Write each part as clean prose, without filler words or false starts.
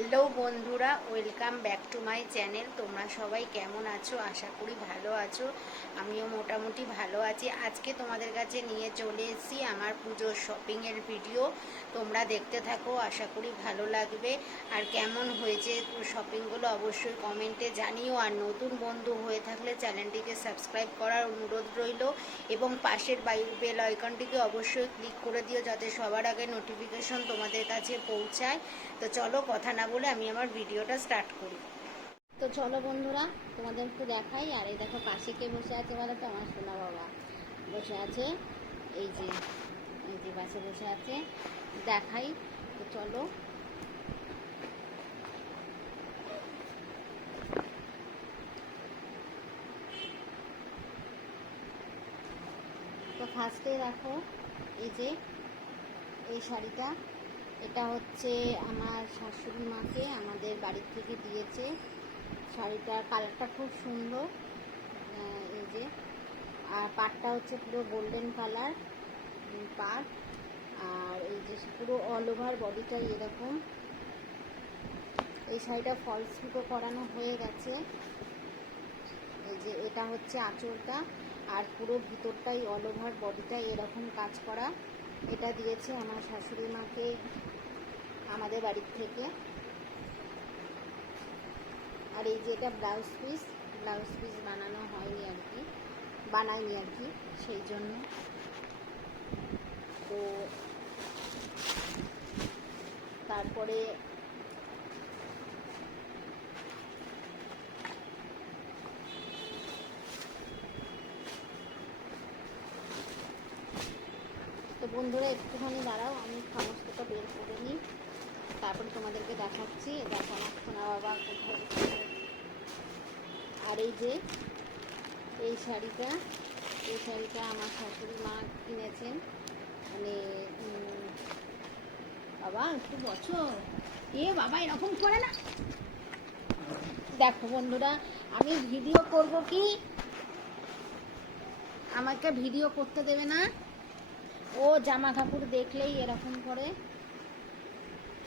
Hello বন্ধুরা, welcome back to my channel. তোমরা সবাই কেমন আছো? আশা করি ভালো আছো। আমিও মোটামুটি ভালো আছি। আজকে তোমাদের কাছে নিয়ে চলে এসেছি আমার পুজোর শপিংয়ের ভিডিও। তোমরা দেখতে থাকো, আশা করি ভালো লাগবে। আর কেমন হয়েছে শপিংগুলো অবশ্যই কমেন্টে জানিও। আর নতুন বন্ধু হয়ে থাকলে চ্যানেলটিকে সাবস্ক্রাইব করার অনুরোধ রইল এবং পাশের বেল আইকনটিকে অবশ্যই ক্লিক করে দিও, যাতে সবার আগে নোটিফিকেশন তোমাদের কাছে পৌঁছায়। তো চলো কথা না বলে আমি আমার ভিডিওটা স্টার্ট করি। তো চলো বন্ধুরা, তোমাদের একটু দেখাই। আর এই দেখো পাশে কে বসে আছে বলো তো? আমার সোনা বাবা বসে আছে। এই যে এই যে পাশে বসে আছে, দেখাই। তো চলো। তো ফার্স্টে রাখো এই যে এই শাড়িটা। এটা হচ্ছে আমার শাশুড়ি মাকে আমাদের বাড়ির থেকে দিয়েছে। শাড়িটার কালারটা খুব সুন্দর। এই যে, আর পাটটা হচ্ছে পুরো গোল্ডেন কালার পাট। আর এই যে পুরো অল ওভার বডিটাই এরকম। এই শাড়িটা ফলস পিকো করানো হয়ে গেছে। এই যে এটা হচ্ছে আঁচলটা, আর পুরো ভিতরটাই অল ওভার বডিটাই এরকম কাজ করা। এটা দিয়েছে আমার শাশুড়ি মাকে আমাদের বাড়ির থেকে। আর এই যে এটা ব্লাউজ পিস বানানো হয়নি আর কি, বানায়নি আর কি, সেই জন্য। তো তারপরে তো বন্ধুরা একটুখানি দাঁড়াও, আমি সমস্তটা বের করে নিই, তারপরে তোমাদেরকে দেখাচ্ছি। দেখো আমার সোনা বাবা কোথায়। আর এই যে এই শাড়িটা আমার শাশুড়ি মা কিনেছেন। মানে বাবা একটু বছর, এ বাবা এরকম করে না। দেখো বন্ধুরা, আমি ভিডিও করব কি, আমাকে ভিডিও করতে দেবে না। ও জামা কাপড় দেখলেই এরকম করে।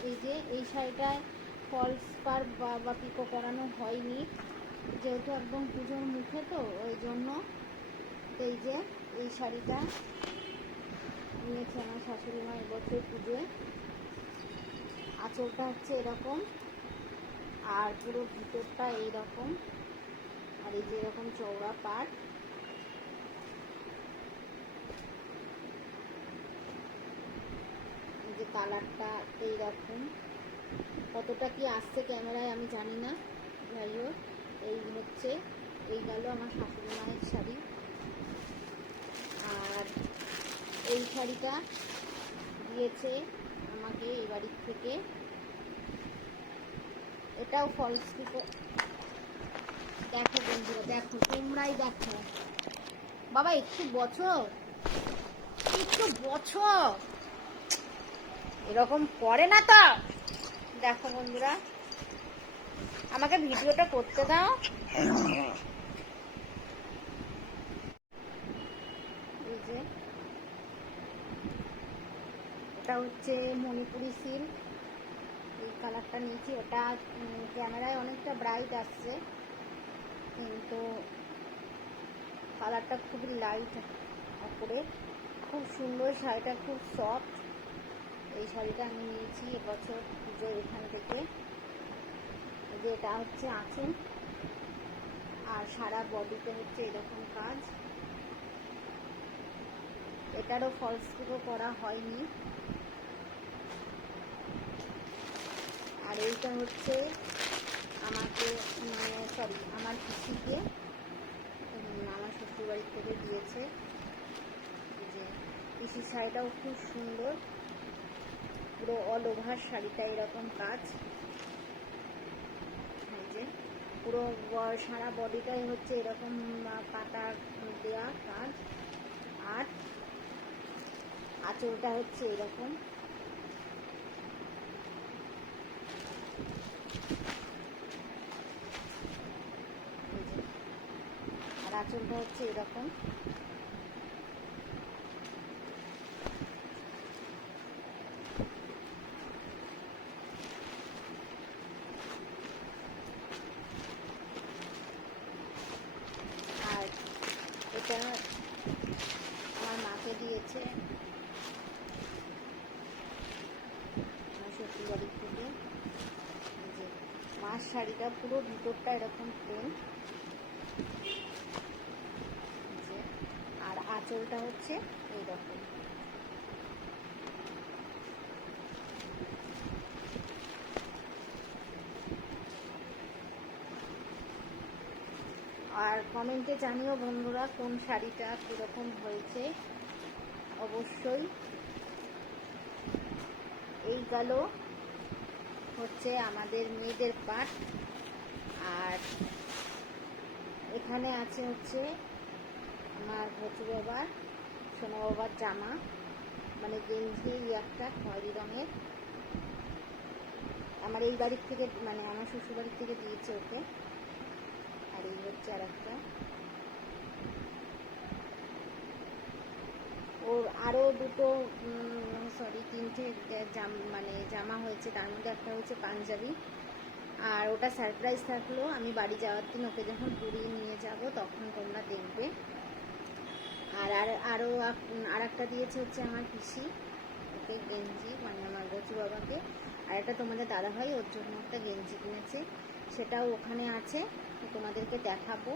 এই যে এই শাড়িটায় ফলস পার বা পিকো করানো হয়নি, যেহেতু একদম পুজোর মুখে, তো ওই জন্য। এই যে এই শাড়িটা নিয়েছে আমার শাশুড়ি মা এবছর পুজোয়। আঁচলটা হচ্ছে এরকম, আর পুরো ভিতরটা এইরকম। আর এই যে এরকম চওড়া পাট। এই যে কালারটা এইরকম। কতটা কি আসছে ক্যামেরায় আমি জানি না, যাই হোক। এই হচ্ছে, এই গেল আমার শাশুড়ি মায়ের শাড়ি। আর এই শাড়িটা দিয়েছে আমাকে এই বাড়ির থেকে। এটাও ফলস পিকো। দেখো বন্ধুরা, দেখো তোমরাই দেখো। বাবা একটু বছর এরকম করে না তো। দেখো বন্ধুরা, আমাকে ভিডিওটা করতে দাও। এই যে এটা হচ্ছে মণিপুরি সিল্ক, এই কালারটা নিয়েছি। ওটা ক্যামেরায় অনেকটা ব্রাইট আসছে, কিন্তু কালারটা খুবই লাইট করে, খুব সুন্দর শাড়িটা, খুব সফট। এই শাড়িটা আমি নিয়েছি এবছর পুজোর এখান থেকে। যে এটা হচ্ছে আঁচল, আর সারা বডিতে হচ্ছে এরকম কাজ। এটারও ফলস পিকো করা হয়নি। আর এইটা হচ্ছে আমাকে, আমার পিসিকে আমার শ্বশুরবাড়ির থেকে দিয়েছে। যে পিসির শাড়িটাও খুব সুন্দর, পুরো অল ওভার শাড়িটা এরকম কাজ। এই যে পুরো সারা বডিটাই হচ্ছে এরকম পাতা দেওয়া কাজ। আর আঁচলটা হচ্ছে এরকম। আর আঁচলটা হচ্ছে এরকম। শাড়িটা পুরো ভিতরটা এরকম প্লেন, আর আঁচলটা হচ্ছে এইরকম। আর কমেন্টে জানিও বন্ধুরা কোন শাড়িটা কীরকম হয়েছে অবশ্যই। এই গেল হচ্ছে আমাদের মেয়েদের পাট, আর এখানে আছে হচ্ছে আমার ভচু বাবার সোনা বাবার জামা, মানে গেঞ্জি একটা খয়েরি রঙের, আমার এই বাড়ির থেকে মানে আমার শ্বশুর বাড়ির থেকে দিয়েছে ওকে। আর এই হচ্ছে আর একটা, ওর আরও দুটো তিনটে মানে জামা হয়েছে, তার মধ্যে একটা হচ্ছে পাঞ্জাবি, আর ওটা সারপ্রাইজ থাকলো, আমি বাড়ি যাওয়ার দিন ওকে যখন পুরী নিয়ে যাব তখন তোমরা দেখবে। আরও আর একটা দিয়েছে হচ্ছে আমার পিসি ওকে গেঞ্জি, মানে আমার গচু বাবাকে। আর একটা তোমাদের দাদাভাই ওর জন্য একটা গেঞ্জি কিনেছে, সেটাও ওখানে আছে, তোমাদেরকে দেখাবো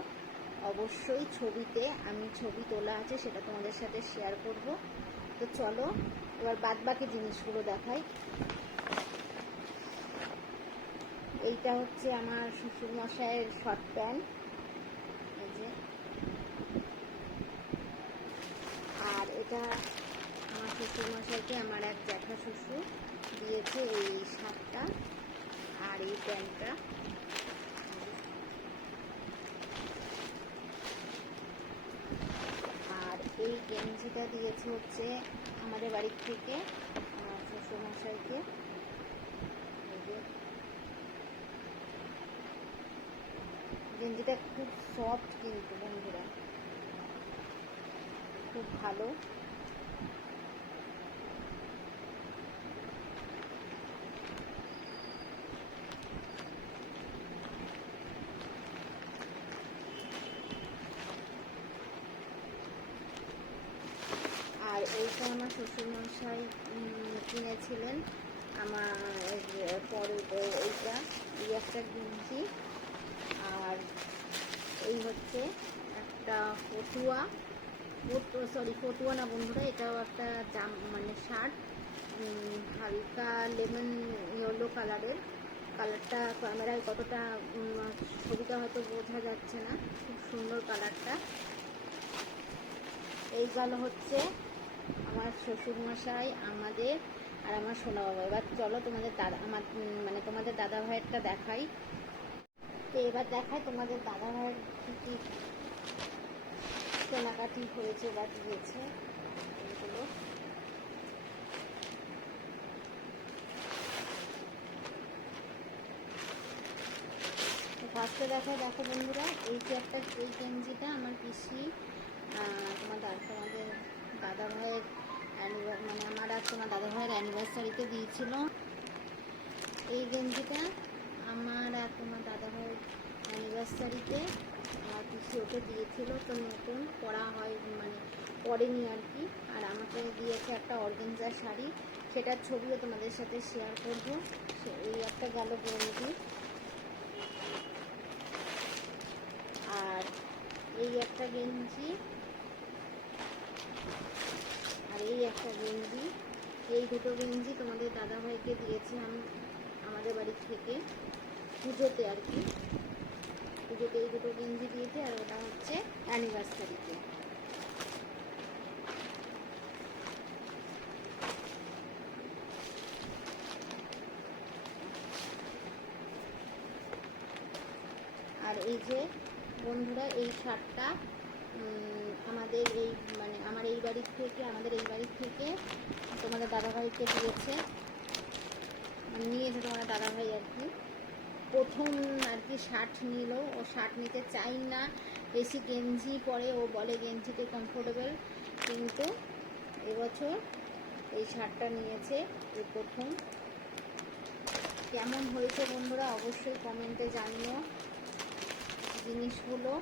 অবশ্যই। ছবিতে আমি ছবি তোলা আছে, সেটা তোমাদের সাথে শেয়ার করব। তো চলো এবার বাদ বাকি জিনিসগুলো দেখাই। এইটা হচ্ছে আমার শ্বশুরমশাইয়ের শর্ট প্যান্ট, এই যে। আর এটা আমার শ্বশুরমশাইকে আমার এক জ্যাঠা শ্বশুর দিয়েছে এই শার্টটা আর এই প্যান্টটা। আর এই গেঞ্জিটা দিয়েছে হচ্ছে আমাদের বাড়ির থেকে আমার শ্বশুরমশাইকে। গেঞ্জিটা খুব সফট কিন্তু বন্ধুরা, খুব ভালো। আর এইটা আমার শ্বশুরমশাই কিনেছিলেন আমার পরে, এইটা এই একটা গেঞ্জি। আর এই হচ্ছে একটা ফতুয়া না বন্ধুরা, এটাও একটা মানে শার্ট, হালকা লেমন ইয়েলো কালারের। কালারটা ক্যামেরায় কতটা ছবিটা হয়তো বোঝা যাচ্ছে না, খুব সুন্দর কালারটা। এই গেল হচ্ছে আমার শ্বশুরমশাই আমাদের আর আমার সোনা বাবা। এবার চলো তোমাদের আমার মানে তোমাদের দাদা ভাইয়েরটা দেখাই। তো এবার দেখাই তোমাদের দাদা ভাইয়ের কী কী কেনাকাটি হয়েছে বা দিয়েছে এগুলো। ফার্স্টে দেখো বন্ধুরা, এই যে একটা এই গেঞ্জিটা আমার পিসি তোমাদের দাদা ভাইয়ের মানে আমার আর তোমার দাদা ভাইয়ের অ্যানিভার্সারিতে দিয়েছিল। এই গেঞ্জিটা আমার আর তোমার দাদা ভাইয়ের অ্যানিভার্সারিতে আমার পিসি ওকে দিয়েছিল, তো নতুন পরা হয় মানে পরেনি আর কি। আর আমাকে দিয়েছে একটা অর্গানজা শাড়ি, সেটার ছবিও তোমাদের সাথে শেয়ার করবো। এই একটা গেল গেঞ্জি। আর এই একটা গেঞ্জি, আর এই একটা গেঞ্জি। এই দুটো গেঞ্জি তোমাদের দাদাভাইকে দিয়েছি আমি আমাদের বাড়ির থেকে পুজোতে আর কি। পুজোতে এই দুটো গেঞ্জি দিয়েছে, আর ওটা হচ্ছে অ্যানিভার্সারিতে। আর এই যে বন্ধুরা, এই শার্টটা আমাদের এই মানে আমাদের এই বাড়ির থেকে তোমাদের দাদাভাইকে দিয়েছে, নিয়েছে তোমাদের দাদাভাই আর কি। প্রথম আর কি শার্ট নিল, ও শার্ট নিতে চাই না, বেশি গেঞ্জি পরে, ও বলে গেঞ্জিতে কমফোর্টেবল, কিন্তু এবছর এই শার্টটা নিয়েছে এই প্রথম। কেমন হয়েছে বন্ধুরা অবশ্যই কমেন্টে জানিও জিনিসগুলো।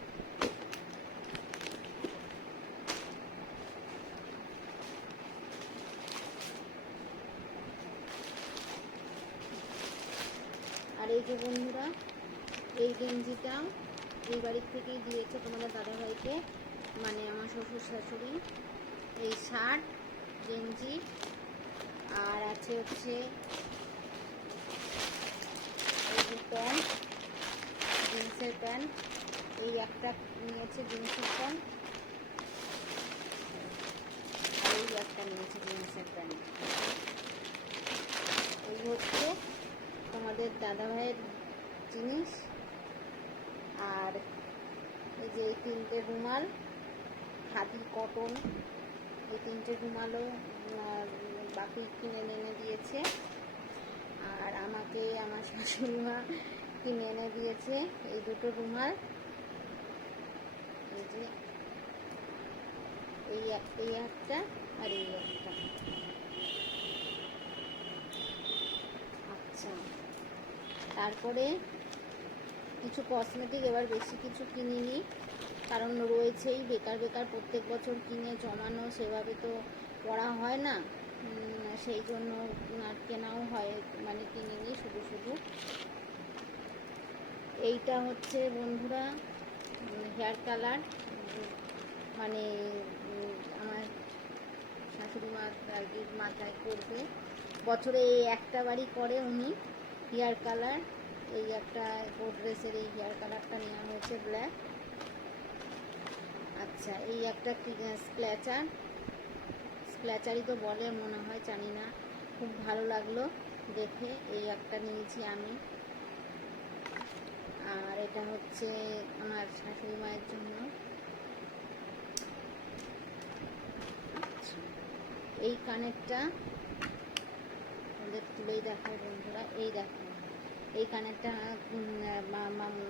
আর এই যে বন্ধুরা এই গেঞ্জিটা এই বাড়ির থেকেই দিয়েছে তোমাদের দাদাভাইকে, মানে আমার শ্বশুর শাশুড়ি। এই শার্ট গেঞ্জি আর আছে হচ্ছে এই যে প্যান্ট, জিন্সের প্যান্ট। এই একটা নিয়েছে জিন্সের প্যান্ট আর এই একটা নিয়েছে জিন্সের প্যান্ট। এই হচ্ছে তোমাদের দাদাভাইয়ের জিনিস। আর এই যে এই তিনটে রুমাল, খাদি কটন, এই তিনটে রুমালও বাপি কিনে এনে দিয়েছে। আর আমাকে আমার শাশুড়ি মা কিনে এনে দিয়েছে এই দুটো রুমাল। এই যে এই একটা আর এই একটা। আচ্ছা, তারপরে কিছু কসমেটিক, এবার বেশি কিছু কিনিনি, কারণ রয়েছেই বেকার বেকার প্রত্যেক বছর কিনে জমানো, সেভাবে তো পড়া হয় না, সেই জন্য আর কেনাও হয়, মানে কিনিনি শুধু শুধু। এইটা হচ্ছে বন্ধুরা হেয়ার কালার, মানে আমার শাশুড়ি মা আর কি মাথায় করবে, বছরে এই একটা বাড়ি করে উনি হেয়ার কালার। এই একটা গোদরেজের এই হেয়ার কালারটা নেওয়া হয়েছে ব্ল্যাক। আচ্ছা, এই একটা স্প্ল্যাচারই তো বলে মনে হয়, জানি না, খুব ভালো লাগলো দেখে, এই একটা নিয়েছি আমি। আর এটা হচ্ছে আমার শাশুড়ি মায়ের জন্য। আচ্ছা, এই কানেরটা ওদের তুলেই দেখায় বন্ধুরা, এই দেখো এই কানেরটা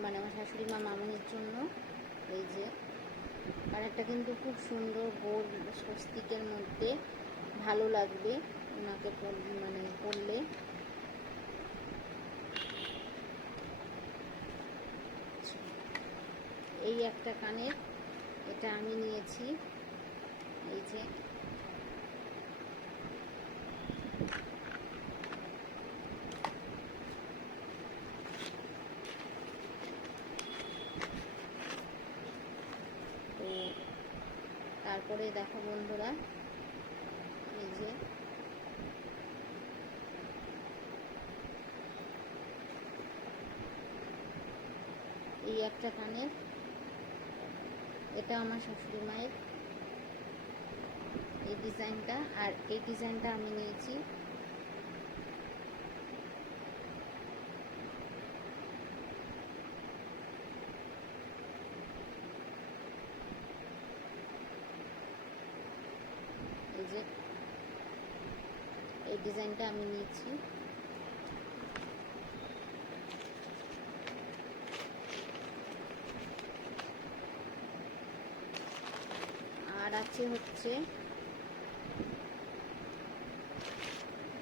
মানে আমার শাশুড়ি মা মামনির জন্য। এই যে কানেরটা কিন্তু খুব সুন্দর, গোল স্বস্তিকের মধ্যে, ভালো লাগবে ওনাকে মানে পরলে। এই একটা কানের, এটা আমি নিয়েছি। এই যে তো তারপরে দেখো বন্ধুরা, এই যে এই একটা কানের, এটা আমার শাশুড়ি মায়ের এই ডিজাইনটা, আর এই ডিজাইনটা আমি নিয়েছি। এই যে এই ডিজাইনটা আমি নিয়েছি। আর আছে হচ্ছে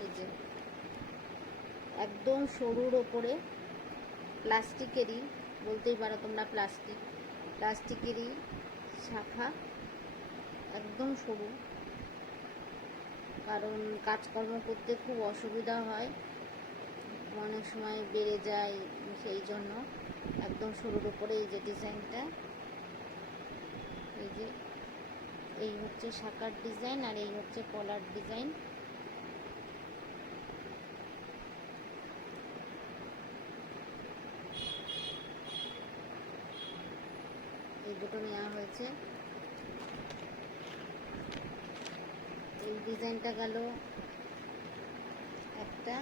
এই যে একদম সরুর ওপরে প্লাস্টিকেরই, বলতেই পারো তোমরা প্লাস্টিকেরই শাখা, একদম সরু, কারণ কাজকর্ম করতে খুব অসুবিধা হয়, অনেক সময় বেড়ে যায়, সেই জন্য একদম সরুর উপরে এই যে ডিজাইনটা। এই যে এই হচ্ছে শাখার ডিজাইন আর এই হচ্ছে কলার ডিজাইন। এই দুটো নেওয়া হয়েছে। এই ডিজাইনটা গেল একটা,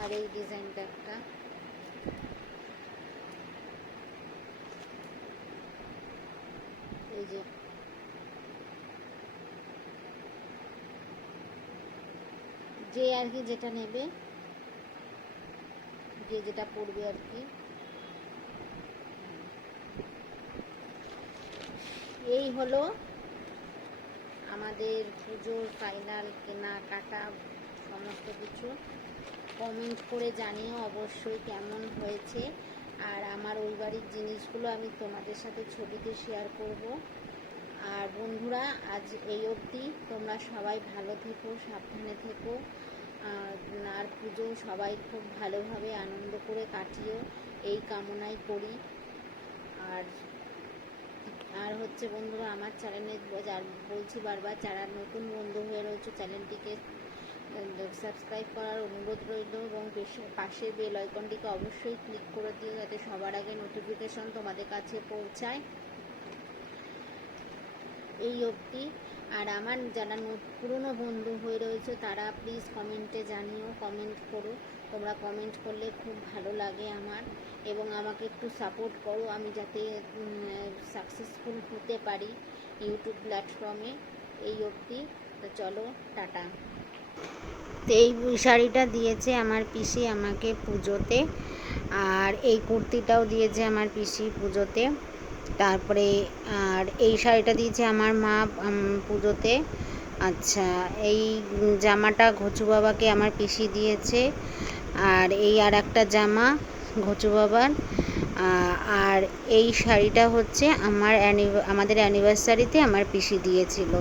আর এই ডিজাইনটা একটা। এই যে যে আর কি যেটা নেবে, যে যেটা পড়বে আর কি। এই হলো আমাদের পুজোর ফাইনাল কেনাকাটা সমস্ত কিছু। কমেন্ট করে জানিও অবশ্যই কেমন হয়েছে। আর আমার ওই বাড়ির জিনিসগুলো আমি তোমাদের সাথে ছবিতে শেয়ার করব। আর বন্ধুরা, আজ এই অবধি। তোমরা সবাই ভালো থেকো, সাবধানে থেকো। আর পুজো সবাই খুব ভালোভাবে আনন্দ করে কাটিও, এই কামনাই করি। আর আর হচ্ছে বন্ধুরা, আমার চ্যানেলে বলছি বারবার, যারা নতুন বন্ধু হয়ে রয়েছে চ্যানেলটিকে সাবস্ক্রাইব করার অনুরোধ রইল এবং পাশের বেল আইকনটিকে অবশ্যই ক্লিক করে দিও, যাতে সবার আগে নোটিফিকেশন তোমাদের কাছে পৌঁছায়। এই অবধি। আর আমার যারা পুরনো বন্ধু হয়ে রয়েছে তারা প্লিজ কমেন্টে জানিও, কমেন্ট করো। তোমরা কমেন্ট করলে খুব ভালো লাগে আমার, এবং আমাকে একটু সাপোর্ট করো, আমি যাতে সাকসেসফুল হতে পারি ইউটিউব প্ল্যাটফর্মে। এই অবধি। তো চলো, টাটা। তো এই শাড়িটা দিয়েছে আমার পিসি আমাকে পুজোতে, আর এই কুর্তিটাও দিয়েছে আমার পিসি পুজোতে। তারপরে আর এই শাড়িটা দিয়েছে আমার মা পুজোতে। আচ্ছা, এই জামাটা ঘচু বাবাকে আমার পিসি দিয়েছে। আর এই আর একটা জামা ঘচু বাবার। আর এই শাড়িটা হচ্ছে আমাদের অ্যানিভার্সারিতে আমার পিসি দিয়েছিল।